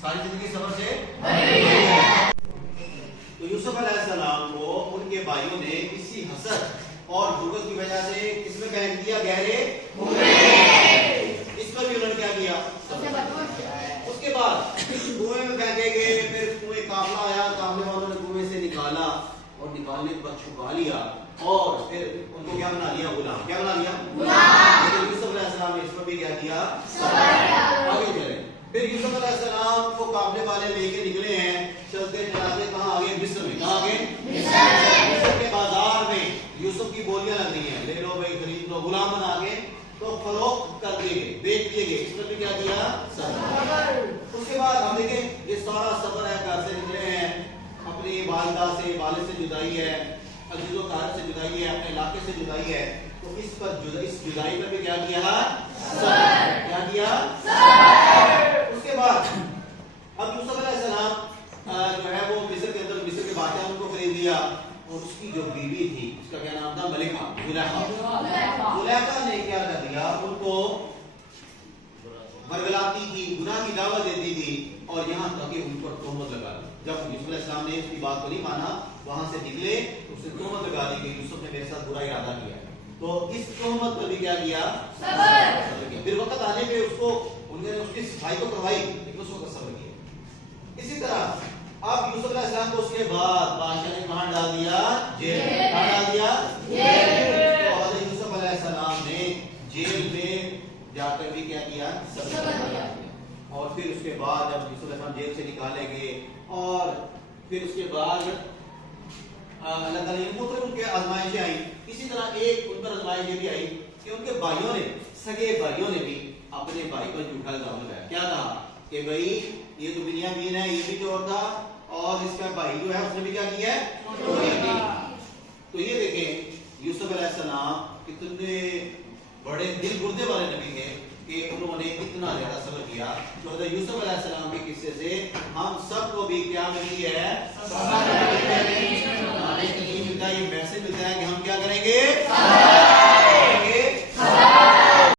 ساری زندگی صبر سے بھری ہوئی ہے۔ تو یوسف علیہ السلام کو ان کے بھائیوں نے کسی حسد اور بغض کی وجہ سے کس میں پھینک دیا؟ گہرے کنویں میں۔ اس پر بھی انہوں نے کیا کیا؟ اس کے بعد کنویں میں پھینکے گئے، پھر کنویں قافلہ آیا، قافلے والوں نے کنویں سے نکالا اور نکالنے کے بعد چھپا لیا اور پھر ان کو کیا بنا لیا؟ غلام۔ کیا بنا لیا؟ غلام۔ لیکن یوسف علیہ السلام نے اس پر بھی کیا کیا؟ صبر۔ آگے چلیں، پھر یوسف علیہ السلام کو قافلے والے لے کے نکلے ہیں، چلتے چلاتے کہاں آگے؟ مصر میں۔ کہاں آگے؟ مصر کے بازار میں یوسف کی بولیاں لگ رہی ہیں، لے لو بھائی، خرید لو، غلام بنا کے تو فروخت کر دیے گئے، بیچ دیے گئے۔ اس پر بھی کیا کیا؟ صبر۔ اس کے بعد ہم دیکھیں یہ سارا صبر ہے، گھر سے نکلے ہیں، اپنی والدہ سے، والد سے جدائی ہے، عزیز و قارب سے جدائی ہے، اپنے علاقے سے جدائی ہے، تو اس پر اس جدائی پر بھی کیا کیا؟ صبر۔ کیا کیا؟ صبر۔ اس کے بعد اب یوسف علیہ السلام جو ہے وہ مصر کے اندر، مصر کے بادشاہ ان کو خرید لیا اور اس کی جو بیوی تھی اس کا کیا نام تھا؟ ملکہ، زلیخا۔ زلیخا نے کیا کر دیا؟ ان کو برگلاتی تھی، گناہ کی دعوت دیتی تھی اور یہاں تک کہ ان پر تہمت لگا دی۔ جب یوسف علیہ السلام نے اس کی بات کو نہیں مانا، وہاں سے نکلے تو اسے تہمت لگا دی کہ یوسف نے میرے ساتھ برا ارادہ کیا، تو اس تہمت پر بھی کیا کیا؟ صبر کیا۔ پھر وقت آنے پہ اس کو انہوں نے اس کی صفائی تو کروائی لیکن اس وقت صبر کیا۔ اسی طرح اب یوسف علیہ السلام کو اس کے بعد بادشاہ نے کہاں ڈال دیا؟ جیل۔ کہاں ڈال دیا؟ جیل۔ تو حضرت یوسف علیہ السلام نے جیل میں جا کر بھی کیا کیا؟ صبر کیا۔ اور پھر اس کے بعد جب یوسف علیہ السلام جیل سے نکالے گئے اور پھر اس کے بعد اللہ تعالیٰ نے مختلف ان کے آزمائشیں آئیں، اسی طرح ایک ان پر آزمائش یہ بھی آئی کہ ان کے بھائیوں نے، سگے بھائیوں نے بھی اپنے بھائی پر جھوٹا الزام لگایا۔ کیا کہا کہ بھائی یہ تو بنیامین ہے، یہ بھی چور تھا اور اس کا بھائی جو ہے اس نے بھی کیا کیا ہے؟ چوری کی۔ تو یہ دیکھیں یوسف علیہ السلام کتنے بڑے دل گردے والے نبی تھے کہ انہوں نے اتنا زیادہ صبر کیا۔ تو حضرت یوسف علیہ السلام کے قصے سے ہم سب کو بھی کیا ملی ہے؟ صبر۔